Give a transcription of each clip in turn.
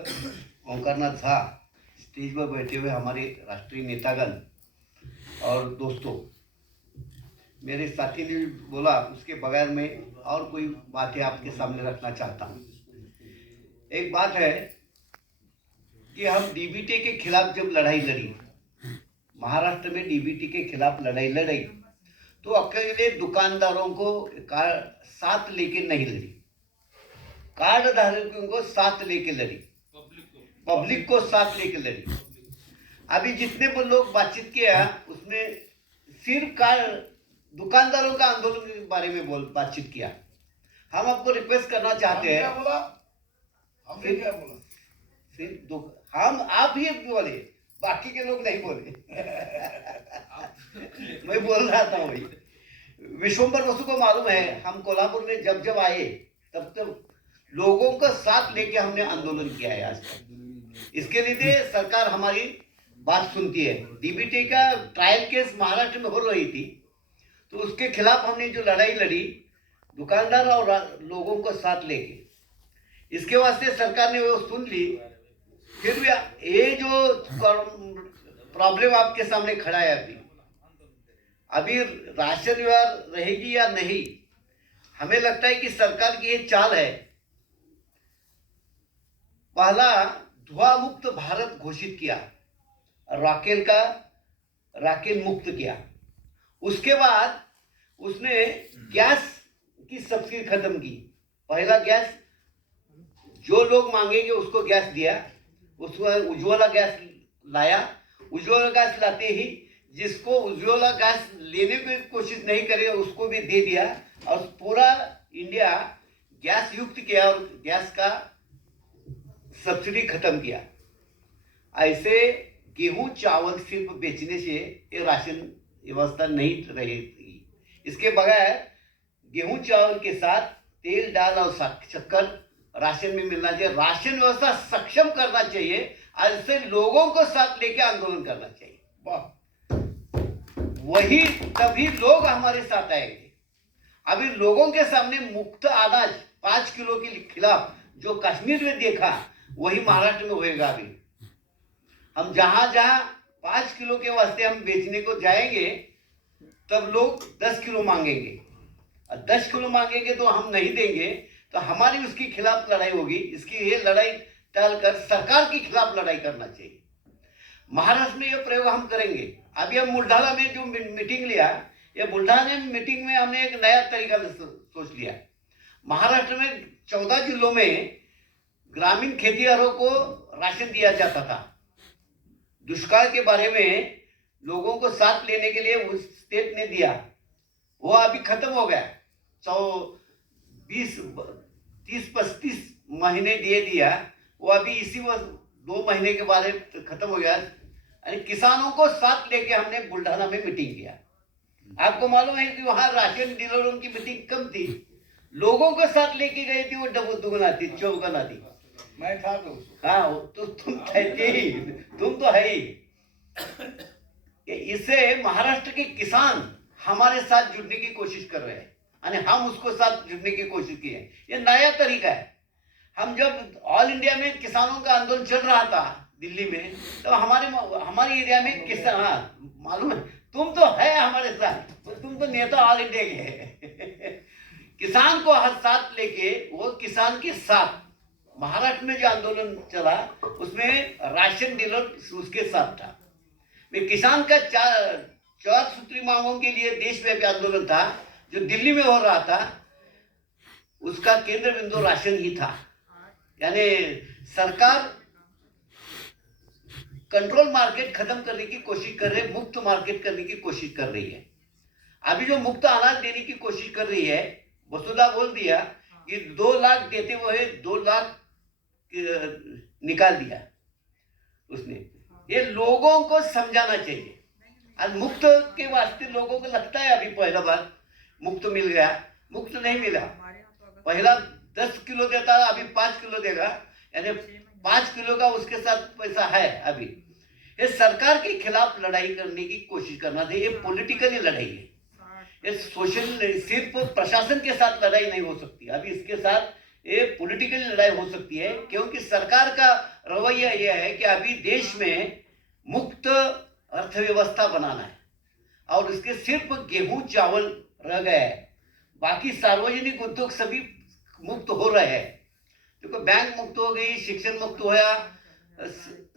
Omkarnath Jha, stage पर बैठे हुए हमारे राष्ट्रीय नेतागण और दोस्तों, मेरे साथी ने बोला, उसके बगैर मैं और कोई बातें आपके सामने रखना चाहता हूँ। एक बात है कि हम डीबीटी के खिलाफ जब लड़ाई लड़ी, महाराष्ट्र में डीबीटी के खिलाफ लड़ाई लड़ी, तो अकेले दुकानदारों को साथ लेके नहीं लड़ी, कार्ड धारकों को साथ लेके लड़ी, पब्लिक को साथ लेके लड़ी। अभी जितने भी लोग बातचीत किया उसमें सिर्फ दुकानदारों का आंदोलन के बारे में बातचीत किया। हम आपको रिक्वेस्ट करना चाहते हैं। हमने क्या बोला? सिर्फ हम आप ही बोले, बाकी के लोग नहीं बोले। मैं बोल रहा था वही। विश्वंभर बसु को मालूम है, हम कोल्हापुर में जब जब आए तब लोगों का साथ लेके हमने आंदोलन किया है आज तक। इसके लिए सरकार हमारी बात सुनती है। डीबीटी का ट्रायल केस महाराष्ट्र में हो रही थी, तो उसके खिलाफ हमने जो लड़ाई लड़ी दुकानदार और लोगों को साथ लेके, इसके वास्ते सरकार ने वो सुन ली। फिर भी ये जो प्रॉब्लम आपके सामने खड़ा है, अभी राशन व्यवहार रहेगी या नहीं, हमें लगता है कि सरकार की ये चाल है। पहला धुआं मुक्त भारत घोषित किया, राकेल मुक्त किया। उसके बाद उसने गैस की सब्सिडी खत्म की। पहला गैस जो लोग मांगेंगे उसको गैस दिया, उसको उज्ज्वला गैस लाया। उज्ज्वला गैस लाते ही जिसको उज्ज्वला गैस लेने की कोशिश नहीं करेगा उसको भी दे दिया, और पूरा इंडिया गैस युक्त किया और गैस का सब्सिडी खत्म किया। ऐसे गेहूं चावल सिर्फ बेचने से ये राशन व्यवस्था नहीं रहेगी। इसके बगैर गेहूं चावल के साथ तेल दाल और शक्कर राशन में मिलना चाहिए। राशन व्यवस्था सक्षम करना चाहिए, ऐसे लोगों को साथ लेके आंदोलन करना चाहिए। वही तभी लोग हमारे साथ आएंगे। अभी लोगों के सामने मुफ्त अनाज 5 किलो के खिलाफ जो कश्मीर में देखा, वही महाराष्ट्र में होएगा। अभी हम जहां जहां 5 किलो के वास्ते हम बेचने को जाएंगे, तब लोग 10 किलो मांगेंगे, और 10 किलो मांगेंगे तो हम नहीं देंगे, तो हमारी उसके खिलाफ लड़ाई होगी। इसकी ये लड़ाई टालकर सरकार के खिलाफ लड़ाई करना चाहिए। महाराष्ट्र में ये प्रयोग हम करेंगे। अभी हम बुल्ढाना में जो मीटिंग लिया, ये बुल्ढाना मीटिंग में हमने एक नया तरीका सोच लिया। महाराष्ट्र में 14 जिलों में ग्रामीण खेतीहरों को राशन दिया जाता था। दुष्काल के बारे में लोगों को साथ लेने के लिए उस स्टेट ने दिया, वो अभी खत्म हो गया। 30-35 महीने दिया, वो अभी इसी 2 महीने के बाद खत्म हो गया। किसानों को साथ लेके हमने बुल्ढाना में मीटिंग किया। आपको मालूम है कि वहां राशन डीलरों की मीटिंग कम थी, लोगों को साथ लेके गई थी, वो दुगना थी, चौगुना थी। मैं था तो हाँ, तो तुम तो है ही। इससे महाराष्ट्र के किसान हमारे साथ जुड़ने की कोशिश कर रहे हैं, और हम उसको साथ जुड़ने की कोशिश की है। ये नया तरीका है। हम जब ऑल इंडिया में किसानों का आंदोलन चल रहा था दिल्ली में, तो हमारे एरिया में किसान, मालूम है, तुम तो है हमारे साथ, तो तुम तो नेता ऑल इंडिया के है। किसान को हर साथ लेके, वो किसान के साथ महाराष्ट्र में जो आंदोलन चला उसमें राशन डीलर उसके साथ था। वे किसान का 4 सूत्री मांगों के लिए देशव्यापी आंदोलन था जो दिल्ली में हो रहा था, उसका केंद्र बिंदु राशन ही था। यानी सरकार कंट्रोल मार्केट खत्म करने की कोशिश कर रही है, मुक्त मार्केट करने की कोशिश कर रही है। अभी जो मुक्त अनाज देने की कोशिश कर रही है, वसुधा बोल दिया कि 2 लाख देते हुए 2 लाख निकाल दिया उसने। ये लोगों को समझाना चाहिए। और मुफ्त के वास्ते लोगों को लगता है अभी पहला बार मुफ्त मिल गया, मुफ्त नहीं मिला। पहला 10 किलो देता, अभी 5 किलो देगा, यानी 5 किलो का उसके साथ पैसा है। अभी ये सरकार के खिलाफ लड़ाई करने की कोशिश करना चाहिए। ये पॉलिटिकली लड़ाई है, ये सोशल, सिर्फ प्रशासन के साथ लड़ाई नहीं हो सकती। अभी इसके साथ ये पॉलिटिकल लड़ाई हो सकती है, क्योंकि सरकार का रवैया यह है कि अभी देश में मुक्त अर्थव्यवस्था बनाना है और उसके सिर्फ गेहूं चावल रह गया है, बाकी सार्वजनिक उद्योग सभी मुक्त हो रहे हैं। देखो बैंक मुक्त हो गई, शिक्षण मुक्त होया,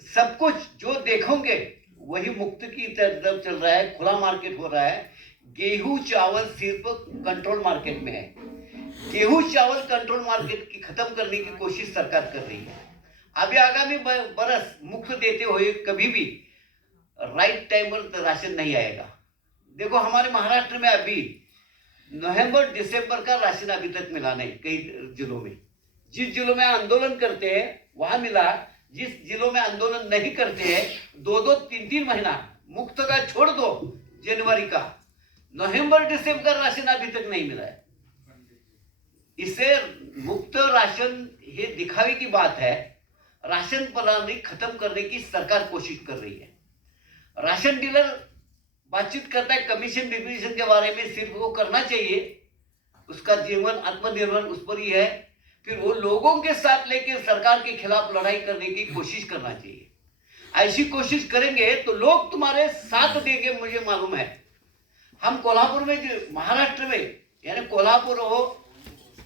सब कुछ जो देखोगे वही मुक्त की तरफ चल रहा है, खुला मार्केट हो रहा है। गेहूं चावल सिर्फ कंट्रोल मार्केट में है। गेहूं चावल कंट्रोल मार्केट की खत्म करने की कोशिश सरकार कर रही है। अभी आगामी बरस मुफ्त देते हुए कभी भी राइट टाइम पर राशन नहीं आएगा। देखो हमारे महाराष्ट्र में अभी नवंबर दिसंबर का राशन अभी तक मिला नहीं कई जिलों में। जिस जिलों में आंदोलन करते हैं वहां मिला, जिस जिलों में आंदोलन नहीं करते हैं 2-2, 3-3 महीना मुफ्त का छोड़ दो, जनवरी का नवंबर दिसंबर का राशन अभी तक नहीं मिला है। इसे मुफ्त राशन ये दिखावे की बात है। राशन प्रणाली खत्म करने की सरकार कोशिश कर रही है। राशन डीलर बातचीत करता है कमीशन डिविजन के बारे में, सिर्फ वो करना चाहिए, उसका जीवन आत्मनिर्भर उस पर ही है। फिर वो लोगों के साथ लेकर सरकार के खिलाफ लड़ाई करने की कोशिश करना चाहिए। ऐसी कोशिश करेंगे तो लोग तुम्हारे साथ देंगे, मुझे मालूम है। हम कोल्हापुर में जो महाराष्ट्र में, यानी कोल्हापुर हो,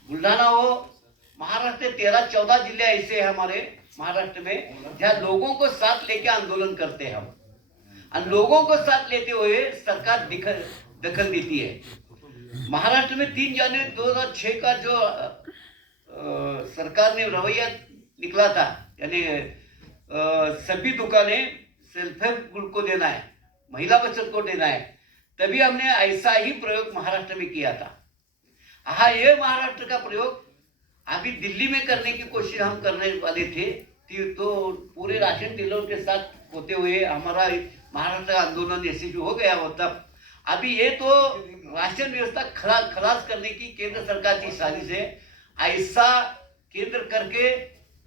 बुल्ढाना हो, महाराष्ट्र 13-14 जिले ऐसे हैं हमारे महाराष्ट्र में जहाँ लोगों को साथ लेके आंदोलन करते हैं हम। और लोगों को साथ लेते हुए सरकार दखल देती है। महाराष्ट्र में 3 जनवरी 2006 का जो सरकार ने रवैया निकला था, यानी सभी दुकानें सेल्फ हेल्प ग्रुप को देना है, महिला बचत को देना है, तभी हमने ऐसा ही प्रयोग महाराष्ट्र में किया था। हाँ, ये महाराष्ट्र का प्रयोग अभी दिल्ली में करने की कोशिश हम करने वाले थे, तो पूरे राशन डीलरों के साथ होते हुए हमारा महाराष्ट्र आंदोलन जैसे जो हो गया वो तब। अभी ये तो राशन व्यवस्था खलास करने की केंद्र सरकार की साजिश है। ऐसा केंद्र करके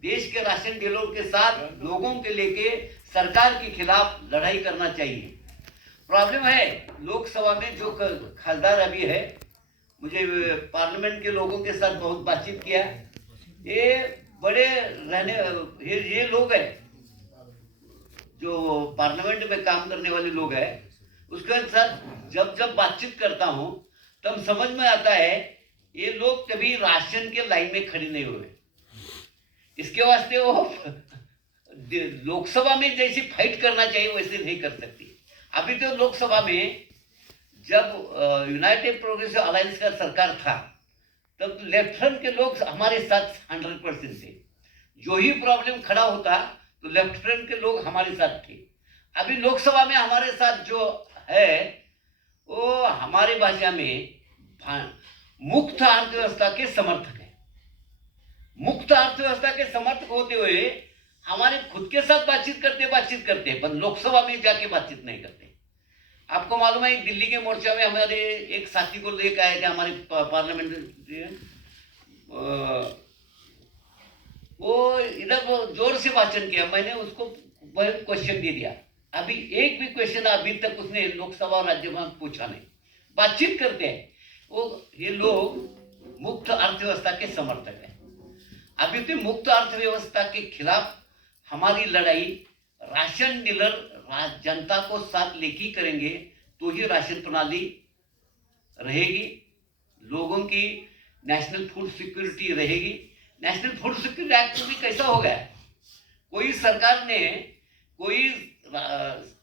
देश के राशन डीलरों के साथ लोगों के लेके सरकार के खिलाफ लड़ाई करना चाहिए। प्रॉब्लम है लोकसभा में जो खासदार अभी है, मुझे पार्लियामेंट के लोगों के साथ बहुत बातचीत किया, ये बड़े रहने ये लोग हैं जो पार्लियामेंट में काम करने वाले लोग हैं, उसके साथ जब बातचीत करता हूँ तब समझ में आता है ये लोग कभी राशन के लाइन में खड़े नहीं हुए। इसके वास्ते वो लोकसभा में जैसी फाइट करना चाहिए वैसे नहीं कर सकती। अभी तो लोकसभा में जब यूनाइटेड प्रोग्रेसिव अलायंस का सरकार था तब तो लेफ्ट फ्रंट के लोग हमारे साथ 100% थे। जो ही प्रॉब्लम खड़ा होता तो लेफ्ट फ्रंट के लोग हमारे साथ थे। अभी लोकसभा में हमारे साथ जो है वो हमारी भाषा में मुक्त अर्थव्यवस्था के समर्थक है। मुक्त अर्थव्यवस्था के समर्थक होते हुए हमारे खुद के साथ बातचीत करते पर लोकसभा में जाके बातचीत नहीं करते। आपको मालूम है दिल्ली के मोर्चा में हमारे एक साथी को लेकर आए थे हमारे पार्लियामेंट, वो इधर जोर से भाषण किया, मैंने उसको क्वेश्चन दे दिया। अभी एक भी क्वेश्चन अभी तक उसने लोकसभा और राज्यसभा में पूछा नहीं। बातचीत करते हैं वो, ये लोग मुक्त अर्थव्यवस्था के समर्थक हैं। अभी तो मुक्त अर्थव्यवस्था के खिलाफ हमारी लड़ाई राशन डीलर जनता को साथ लेके करेंगे तो ही राशन प्रणाली रहेगी, लोगों की नेशनल फूड सिक्योरिटी रहेगी। नेशनल फूड सिक्योरिटी एक्ट भी कैसा हो गया, कोई सरकार ने कोई